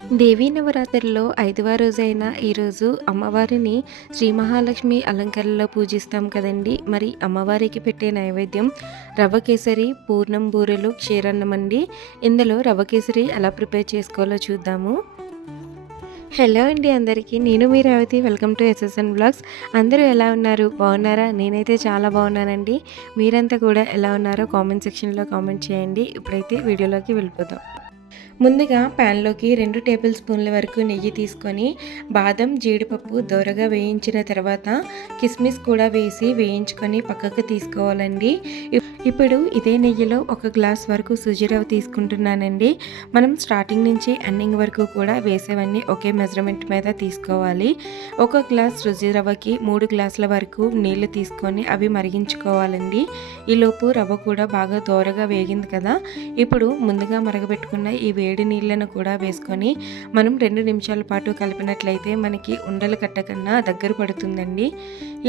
దేవీ నవరాత్రుల్లో 5వ రోజైన ఈరోజు అమ్మవారిని శ్రీ మహాలక్ష్మి అలంకరణలో పూజిస్తాం కదండి. మరి అమ్మవారికి పెట్టే నైవేద్యం రవ్వ కేసరి, పూర్ణం బూరెలు, క్షీరన్నం అండి. ఇందులో రవ్వ కేసరి ఎలా ప్రిపేర్ చేసుకోవాలో చూద్దాము. హలో అండి అందరికీ, నేను మీ Revathi. Welcome to SSN blogs. అందరూ ఎలా ఉన్నారు? బాగున్నారా? నేనైతే చాలా బాగున్నానండి. మీరంతా కూడా ఎలా ఉన్నారో కామెంట్ సెక్షన్లో కామెంట్ చేయండి. ఇప్పుడైతే వీడియోలోకి వెళ్ళిపోదాం. ముందుగా ప్యాన్లోకి 2 టేబుల్ స్పూన్ల వరకు నెయ్యి తీసుకొని బాదం, జీడిపప్పు దోరగా వేయించిన తర్వాత కిస్మిస్ కూడా వేసి వేయించుకొని పక్కకు తీసుకోవాలండి. ఇప్పుడు ఇదే నెయ్యిలో 1 గ్లాస్ వరకు సుజి రవ్వ తీసుకుంటున్నానండి. మనం స్టార్టింగ్ నుంచి ఎండింగ్ వరకు కూడా వేసేవన్నీ ఒకే మెజర్మెంట్ మీద తీసుకోవాలి. 1 గ్లాస్ సుజి రవ్వకి 3 గ్లాసుల వరకు నీళ్లు తీసుకొని అవి మరిగించుకోవాలండి. ఈలోపు రవ్వ కూడా బాగా దోరగా వేగింది కదా. ఇప్పుడు ముందుగా మరగబెట్టుకున్న ఈ వేడి నీళ్ళను కూడా వేసుకొని మనం 2 నిమిషాల పాటు కలిపినట్లయితే మనకి ఉండలు కట్టకన్నా దగ్గర పడుతుందండి.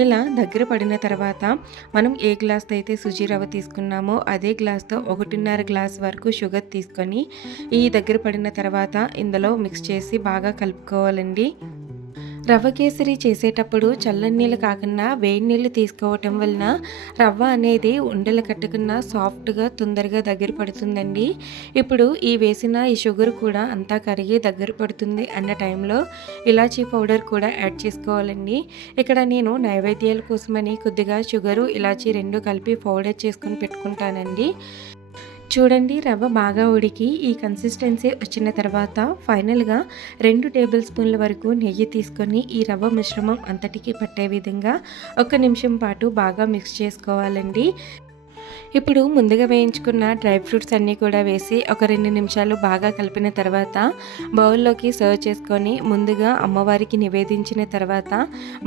ఇలా దగ్గర పడిన తర్వాత మనం ఏ గ్లాస్తో అయితే సుజి రవ్వ తీసుకున్నామో అదే గ్లాస్తో 1.5 గ్లాస్ వరకు షుగర్ తీసుకొని ఈ దగ్గర పడిన తర్వాత ఇందులో మిక్స్ చేసి బాగా కలుపుకోవాలండి. రవ్వ కేసరి చేసేటప్పుడు చల్లని నీళ్ళు కాకుండా వేడి నీళ్ళు తీసుకోవటం వలన రవ్వ అనేది ఉండలు కట్టకుండా సాఫ్ట్గా తొందరగా దగ్గర పడుతుందండి. ఇప్పుడు వేసిన ఈ షుగర్ కూడా అంతా కరిగి దగ్గర పడుతుంది అన్న టైంలో ఇలాచీ పౌడర్ కూడా యాడ్ చేసుకోవాలండి. ఇక్కడ నేను నైవేద్యాల కోసమని కొద్దిగా షుగరు, ఇలాచీ 2 కలిపి పౌడర్ చేసుకొని పెట్టుకుంటానండి. చూడండి, రవ్వ బాగా ఉడికి ఈ కన్సిస్టెన్సీ వచ్చిన తర్వాత ఫైనల్గా 2 టేబుల్ స్పూన్ల వరకు నెయ్యి తీసుకొని ఈ రవ్వ మిశ్రమం అంతటికి పట్టే విధంగా 1 నిమిషం పాటు బాగా మిక్స్ చేసుకోవాలండి. ఇప్పుడు ముందుగా వేయించుకున్న డ్రై ఫ్రూట్స్ అన్నీ కూడా వేసి ఒక 2 నిమిషాలు బాగా కలిపిన తర్వాత బౌల్లోకి సర్వ్ చేసుకొని ముందుగా అమ్మవారికి నివేదించిన తర్వాత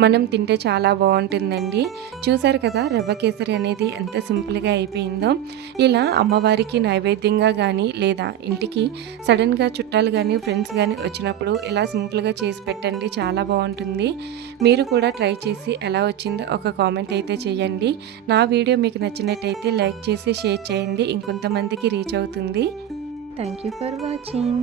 మనం తింటే చాలా బాగుంటుందండి. చూసారు కదా రవ్వ కేసరి అనేది ఎంత సింపుల్గా అయిపోయిందో. ఇలా అమ్మవారికి నైవేద్యంగా కానీ లేదా ఇంటికి సడన్గా చుట్టాలు కానీ ఫ్రెండ్స్ కానీ వచ్చినప్పుడు ఇలా సింపుల్గా చేసి పెట్టండి, చాలా బాగుంటుంది. మీరు కూడా ట్రై చేసి ఎలా వచ్చిందో ఒక కామెంట్ అయితే చేయండి. నా వీడియో మీకు నచ్చినట్టయితే లైక్ చేసి షేర్ చేయండి, ఇంకొంతమందికి రీచ్ అవుతుంది. Thank you for watching.